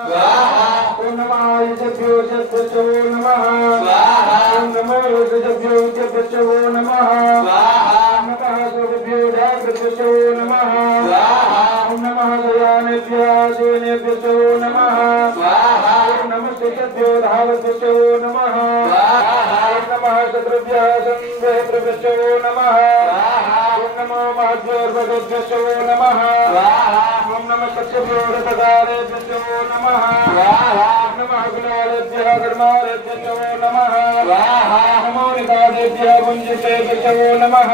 ओम नमः ईशभ्यो शब्दो नमः ओम नमो ईशभ्यो शब्दो नमः नमः सुभ्यो जागृतो नमः ओम नमः दयानेभ्यो सेनेभ्यो नमः ओम नमः शब्दो धावतो नमः ओम नमः शत्रुभ्यो संभ्यो नमः ओम नमो महद्योर्भगभ्यो नमः ओम नमः सत्यभ्यो रतकारेभ्यो नमः ओम नमः गुणालेभ्यो धर्मालेभ्यो नमः नमो निकालेभ्यो गुंजितेभ्यो नमः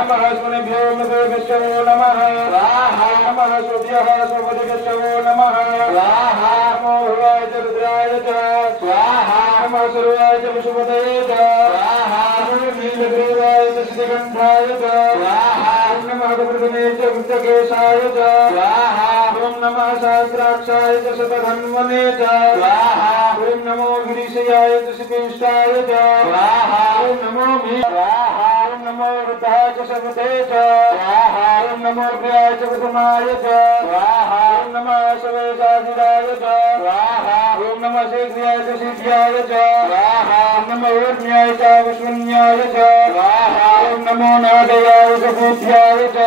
नमः सुनेभ्यो मृदेभ्यो नमः नमः सूर्यः सुपदिभ्यो नमः नमो भवाय च रुद्राय च नमः सूर्याय च विष्णुपतये च नमो नीलग्रीवाय च सिद्धगन्धाय च ओम नमः गरुडने च वृद्धकेशाय च ओम नमः सहस्राक्षाय च शतधन्वने च ओम नमो गिरीशयाय च शिवेष्टाय च ओम नमो ओम नमो वृद्धाय च शपथे च ओम नमो प्रियाय च प्रथमाय च ओम नमः शवेशाधिराय च ओम नमः शीघ्राय च शीघ्राय च ओम नमो ऊर्ध्याय च विष्णुन्याय च ओम नमो नादयाय च भूत्याय च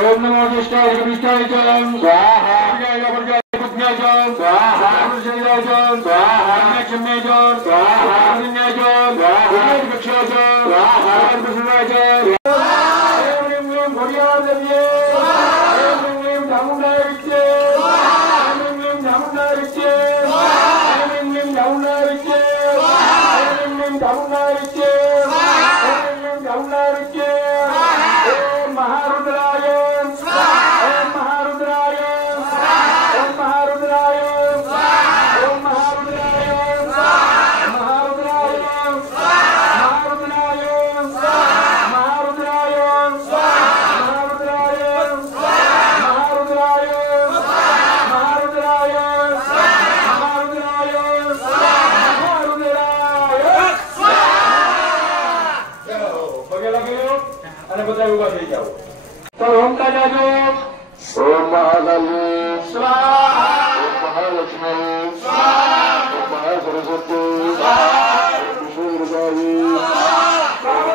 ओम नमो ज्येष्ठाय च विष्ठाय च स्वाहा विजयाय वर्गाय पुण्याय च स्वाहा पुरुषाय च स्वाहा लक्ष्म्याय च स्वाहा पुण्याय च स्वाहा विक्षाय च स्वाहा प्रसन्नाय च ओम ह्रीं घोड़ियादेव्ये ओम ह्रीं चामुण्डारिच्ये ओम ह्रीं चामुण्डारिच्ये ओम ह्रीं चामुण्डारिच्ये ओम ह्रीं चामुण्डारिच्ये ओम ह्रीं चामुण्डारिच्ये ओम महारुद्राय ओम का जाजो ओम महाकाली स्वाहा ओम महालक्ष्मी स्वाहा ओम महासरस्वती स्वाहा ओम विष्णुरुद्रायी स्वाहा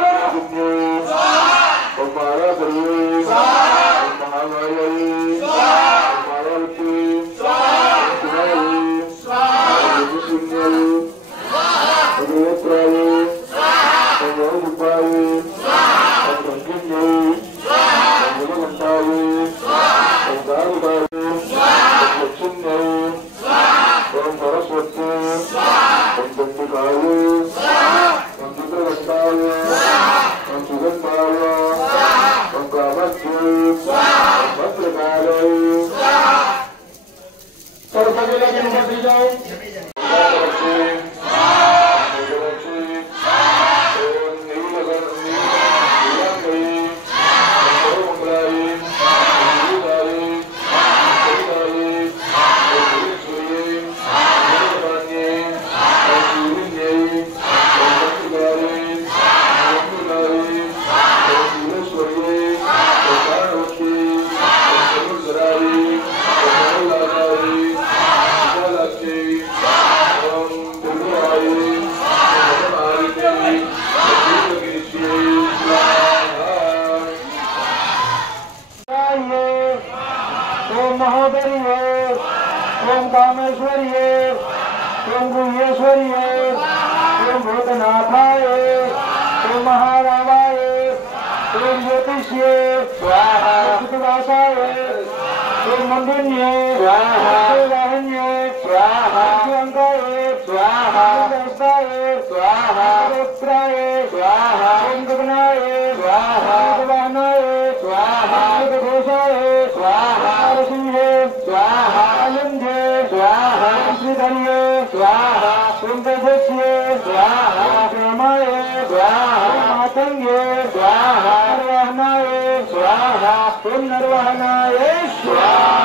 ओम महारात्रि स्वाहा ओम महामायाई स्वाहा ओम महालक्ष्मी स्वाहा ओम कुमारी स्वाहा ओम विष्णुन्यायी स्वाहा ओम नेत्रायी स्वाहा ओम रूपायी स्वाहा ओम रंगिन्यायी ओम सरस्वती ओम दंडिकाय ओम चित्रगंधाय ओम सुगंधाय ओम कामाक्षी ओम भद्रकालाय सर्वजन के ऊपर जाओ ओम कामेश्वरी ओम गुह्येश्वरी ओम भूतनाथाय ओम महारावाय ओम ज्योतिष्ये स्वाहा सुतवासाय ओम मंडिन्ये स्वाहा वाहन्ये स्वाहा अंगाय स्वाहा दस्ताय स्वाहा रुद्राय स्वाहा ओम गगनाय स्वाहा वाहनाय स्वाहा घोषाय स्वाहा सिंहे स्वाहा अलिंधे स्वाहा श्रीधर्ये स्वाहा सुंदरस्य स्वाहा रामाय स्वाहा मातंगे स्वाहा निर्वहनाय स्वाहा पुनर्वहनाय स्वाहा